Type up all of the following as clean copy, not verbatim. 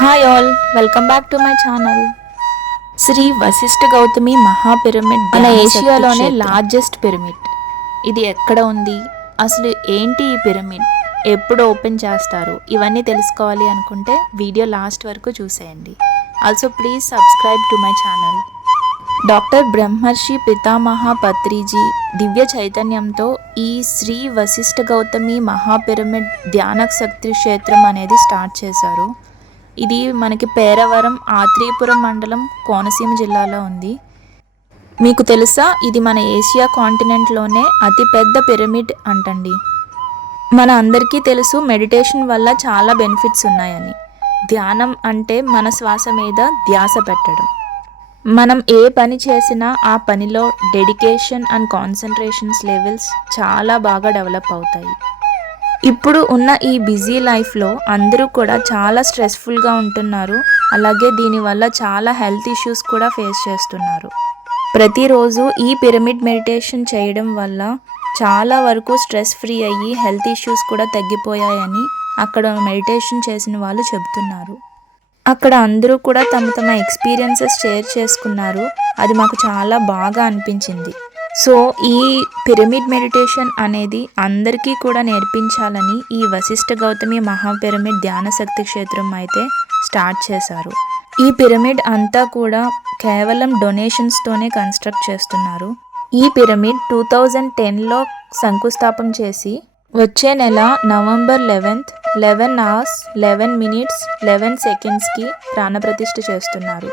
Hi all, welcome back to my channel. Shri Vasishtha Gautami మహా pyramid మన ఏషియాలోనే largest pyramid. ఇది ఎక్కడ ఉంది, అసలు ఏంటి ఈ పిరమిడ్, ఎప్పుడు ఓపెన్ చేస్తారు, ఇవన్నీ తెలుసుకోవాలి అనుకుంటే వీడియో లాస్ట్ వరకు చూసేయండి. Also please subscribe to my channel. Doctor బ్రహ్మర్షి పితామహ పత్రిజీ దివ్య చైతన్యంతో ఈ శ్రీ వశిష్ఠ గౌతమి మహా పిరమిడ్ ధ్యాన శక్తి క్షేత్రం అనేది స్టార్ట్ చేశారు. ఇది మనకి పేరవరం ఆత్రేయపురం మండలం కోనసీమ జిల్లాలో ఉంది. మీకు తెలుసా, ఇది మన ఏషియా కాంటినెంట్లోనే అతిపెద్ద పిరమిడ్ అంటండి. మన అందరికీ తెలుసు మెడిటేషన్ వల్ల చాలా బెనిఫిట్స్ ఉన్నాయని. ధ్యానం అంటే మన శ్వాస మీద ధ్యాస పెట్టడం. మనం ఏ పని చేసినా ఆ పనిలో డెడికేషన్ అండ్ కాన్సన్ట్రేషన్స్ లెవెల్స్ చాలా బాగా డెవలప్ అవుతాయి. ఇప్పుడు ఉన్న ఈ బిజీ లైఫ్లో అందరూ కూడా చాలా స్ట్రెస్ఫుల్గా ఉంటున్నారు. అలాగే దీనివల్ల చాలా హెల్త్ ఇష్యూస్ కూడా ఫేస్ చేస్తున్నారు. ప్రతిరోజు ఈ పిరమిడ్ మెడిటేషన్ చేయడం వల్ల చాలా వరకు స్ట్రెస్ ఫ్రీ అయ్యి హెల్త్ ఇష్యూస్ కూడా తగ్గిపోయాయని అక్కడ మెడిటేషన్ చేసిన వాళ్ళు చెబుతున్నారు. అక్కడ అందరూ కూడా తమ ఎక్స్పీరియన్సెస్ షేర్ చేసుకున్నారు. అది మాకు చాలా బాగా అనిపించింది. సో ఈ పిరమిడ్ మెడిటేషన్ అనేది అందరికీ కూడా నేర్పించాలని ఈ వశిష్ఠ గౌతమి మహా పిరమిడ్ ధ్యాన శక్తి క్షేత్రం అయితే స్టార్ట్ చేశారు. ఈ పిరమిడ్ అంతా కూడా కేవలం డొనేషన్స్తోనే కన్స్ట్రక్ట్ చేస్తున్నారు. ఈ పిరమిడ్ 2010లో శంకుస్థాపన చేసి వచ్చే నెల నవంబర్ 11th 11 hours 11 minutes 11 secondsకి ప్రాణప్రతిష్ఠ చేస్తున్నారు.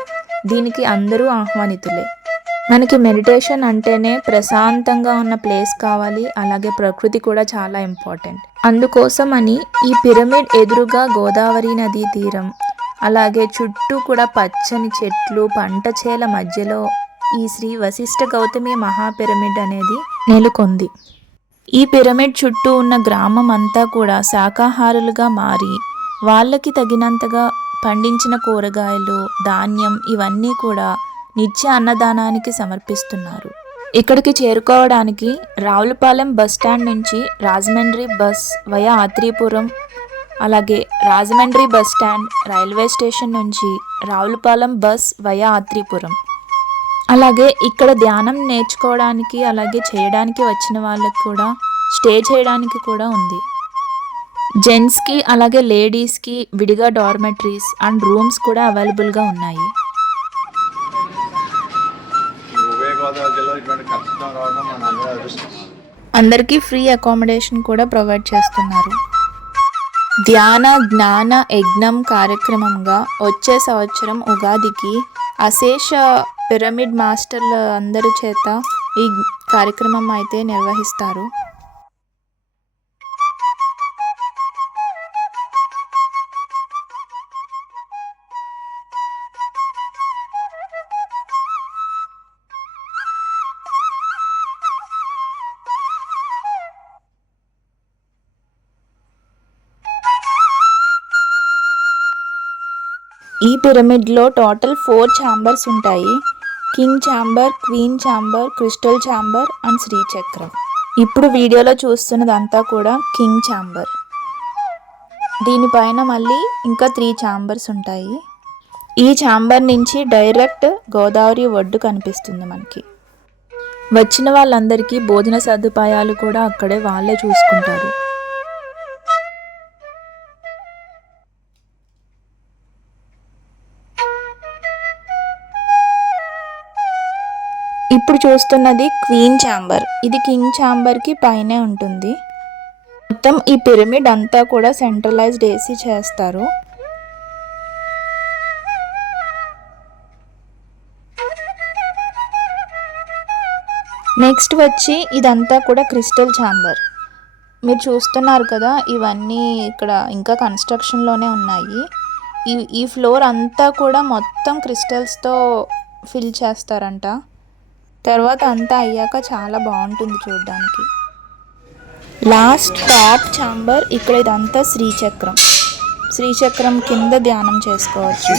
దీనికి అందరూ ఆహ్వానితులే. మనకి మెడిటేషన్ అంటేనే ప్రశాంతంగా ఉన్న ప్లేస్ కావాలి, అలాగే ప్రకృతి కూడా చాలా ఇంపార్టెంట్. అందుకోసం అని ఈ పిరమిడ్ ఎదురుగా గోదావరి నదీ తీరం, అలాగే చుట్టూ కూడా పచ్చని చెట్లు, పంట చేల మధ్యలో ఈ శ్రీ వశిష్ఠ గౌతమి మహా పిరమిడ్ అనేది నెలకొంది. ఈ పిరమిడ్ చుట్టూ ఉన్న గ్రామం అంతా కూడా శాకాహారులుగా మారి వాళ్ళకి తగినంతగా పండించిన కూరగాయలు, ధాన్యం ఇవన్నీ కూడా నిత్య అన్నదానానికి సమర్పిస్తున్నారు. ఇక్కడికి చేరుకోవడానికి రావులపాలెం బస్ స్టాండ్ నుంచి రాజమండ్రి బస్ వయా ఆత్రేయపురం, అలాగే Rajahmundry bus stand railway station నుంచి రావులపాలెం బస్ వయా ఆత్రేయపురం, అలాగే ఇక్కడ ధ్యానం నేర్చుకోవడానికి అలాగే చేయడానికి వచ్చిన వాళ్ళకి కూడా స్టే చేయడానికి కూడా ఉంది. జెంట్స్కి అలాగే లేడీస్కి విడిగా డార్మెటరీస్ అండ్ రూమ్స్ కూడా అవైలబుల్గా ఉన్నాయి. అందరికీ ఫ్రీ అకామిడేషన్ కూడా ప్రొవైడ్ చేస్తున్నారు. ధ్యాన జ్ఞాన యజ్ఞం కార్యక్రమంగా వచ్చే సంవత్సరం ఉగాదికి అశేష పిరమిడ్ మాస్టర్ల అందరి చేత ఈ కార్యక్రమం అయితే నిర్వహిస్తారు. ఈ పిరమిడ్లో టోటల్ 4 ఛాంబర్స్ ఉంటాయి. King chamber, queen chamber, crystal chamber and శ్రీచక్రం. ఇప్పుడు వీడియోలో చూస్తున్నదంతా కూడా కింగ్ ఛాంబర్. దీనిపైన మళ్ళీ ఇంకా 3 ఛాంబర్స్ ఉంటాయి. ఈ ఛాంబర్ నుంచి డైరెక్ట్ గోదావరి ఒడ్డు కనిపిస్తుంది మనకి. వచ్చిన వాళ్ళందరికీ భోజన సదుపాయాలు కూడా అక్కడే వాళ్ళే చూసుకుంటారు. ఇప్పుడు చూస్తున్నది క్వీన్ ఛాంబర్. ఇది కింగ్ ఛాంబర్కి పైనే ఉంటుంది. మొత్తం ఈ పిరమిడ్ అంతా కూడా సెంట్రలైజ్డ్ ఏసీ చేస్తారు. నెక్స్ట్ వచ్చి ఇదంతా కూడా క్రిస్టల్ ఛాంబర్. మీరు చూస్తున్నారు కదా, ఇవన్నీ ఇక్కడ ఇంకా కన్స్ట్రక్షన్లోనే ఉన్నాయి. ఈ ఫ్లోర్ అంతా కూడా మొత్తం క్రిస్టల్స్తో ఫిల్ చేస్తారంట. తర్వాత అంతా అయ్యాక చాలా బాగుంటుంది చూడడానికి. లాస్ట్ టాప్ ఛాంబర్ ఇక్కడ. ఇదంతా శ్రీచక్రం కింద ధ్యానం చేసుకోవచ్చు.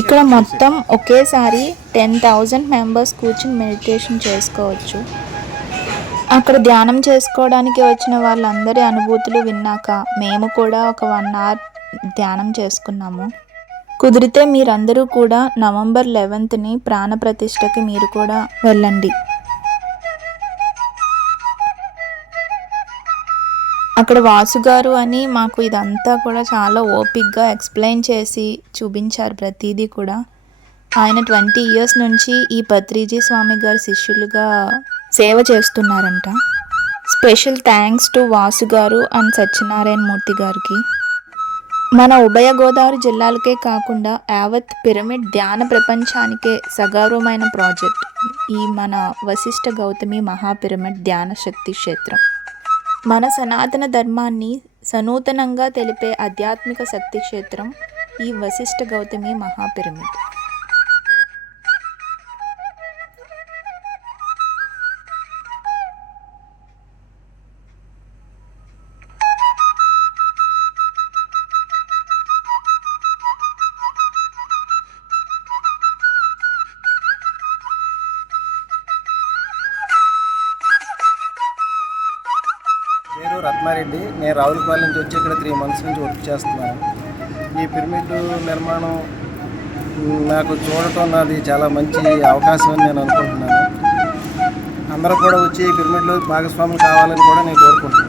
ఇక్కడ మొత్తం ఒకేసారి 10,000 మెంబర్స్ కూర్చుని మెడిటేషన్ చేసుకోవచ్చు. అక్కడ ధ్యానం చేసుకోవడానికి వచ్చిన వాళ్ళందరి అనుభూతులు విన్నాక మేము కూడా ఒక 1 hour ధ్యానం చేసుకున్నాము. కుదిరితే మీరందరూ కూడా నవంబర్ 11ని ప్రాణప్రతిష్ఠకి మీరు కూడా వెళ్ళండి. అక్కడ వాసుగారు అని మాకు ఇదంతా కూడా చాలా ఓపిక్గా ఎక్స్ప్లెయిన్ చేసి చూపించారు ప్రతిదీ కూడా. ఆయన 20 ఇయర్స్ నుంచి ఈ పత్రిజీ స్వామి గారి శిష్యులుగా సేవ చేస్తున్నారంట. స్పెషల్ థ్యాంక్స్ టు వాసు గారు అండ్ సత్యనారాయణ మూర్తి గారికి. మన ఉభయ గోదావరి జిల్లాలకే కాకుండా యావత్ పిరమిడ్ ధ్యాన ప్రపంచానికే సగౌరవమైన ప్రాజెక్ట్ ఈ మన వశిష్ఠ గౌతమి మహాపిరమిడ్ ధ్యాన శక్తి క్షేత్రం. మన సనాతన ధర్మాన్ని సనూతనంగా తెలిపే ఆధ్యాత్మిక శక్తి క్షేత్రం ఈ వశిష్ఠ గౌతమి మహాపిరమిడ్. పేరు రత్నారెడ్డి. నేను రావులపాలెం నుంచి వచ్చి ఇక్కడ 3 months నుంచి వర్క్ చేస్తున్నాను. ఈ పిరమిడ్ నిర్మాణం నాకు చూడటం నాది చాలా మంచి అవకాశం అని నేను అనుకుంటున్నాను. అందరూ కూడా వచ్చి ఈ పిరమిడ్లో భాగస్వాములు కావాలని కూడా నేను కోరుకుంటున్నాను.